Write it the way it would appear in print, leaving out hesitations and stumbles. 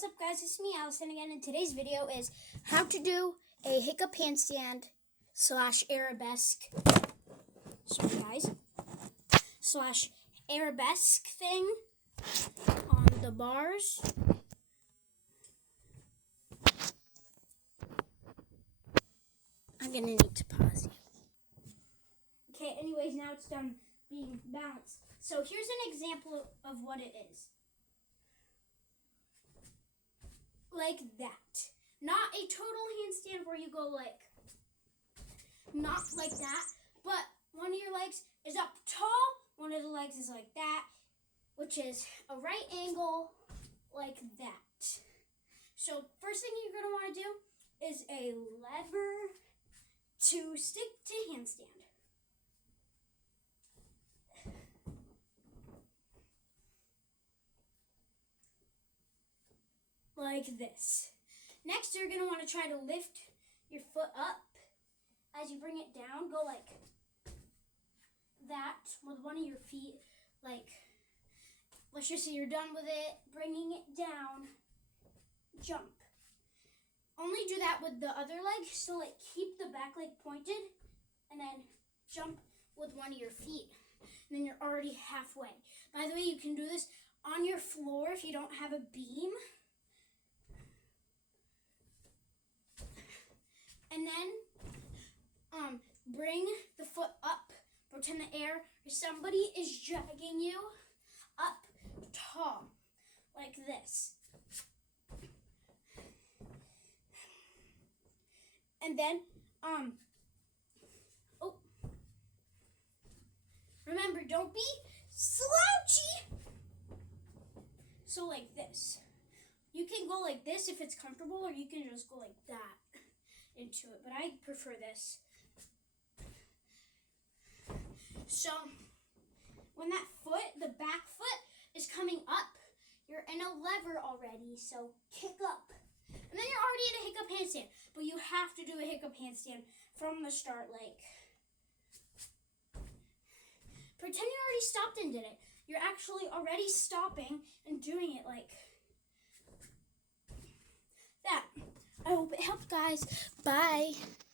what's up guys, it's me Allison again, and today's video is how to do a hiccup handstand / arabesque, sorry guys, / arabesque thing on the bars. I'm gonna need to pause you. Okay, anyways, now it's done being balanced. So here's an example of what it is. Like that. Not a total handstand where you go like, not like that, but one of your legs is up tall, one of the legs is like that, which is a right angle like that. So first thing you're gonna wanna do is a lever to stick to handstand. Like this. Next, you're going to want to try to lift your foot up. As you bring it down, go like that with one of your feet. Like, let's just say you're done with it, bringing it down, jump. Only do that with the other leg, so like keep the back leg pointed, and then jump with one of your feet. And then you're already halfway. By the way, you can do this on your floor if you don't have a beam. And then bring the foot up, pretend the air or somebody is dragging you up tall, like this. And then, remember, don't be slouchy. So like this. You can go like this if it's comfortable, or you can just go like that into it, but I prefer this. So when that foot, the back foot, is coming up, you're in a lever already, so kick up. And then you're already in a hiccup handstand, but you have to do a hiccup handstand from the start. Like, pretend you already stopped and did it. You're actually already stopping and doing it like that. I hope it helped, guys. Bye.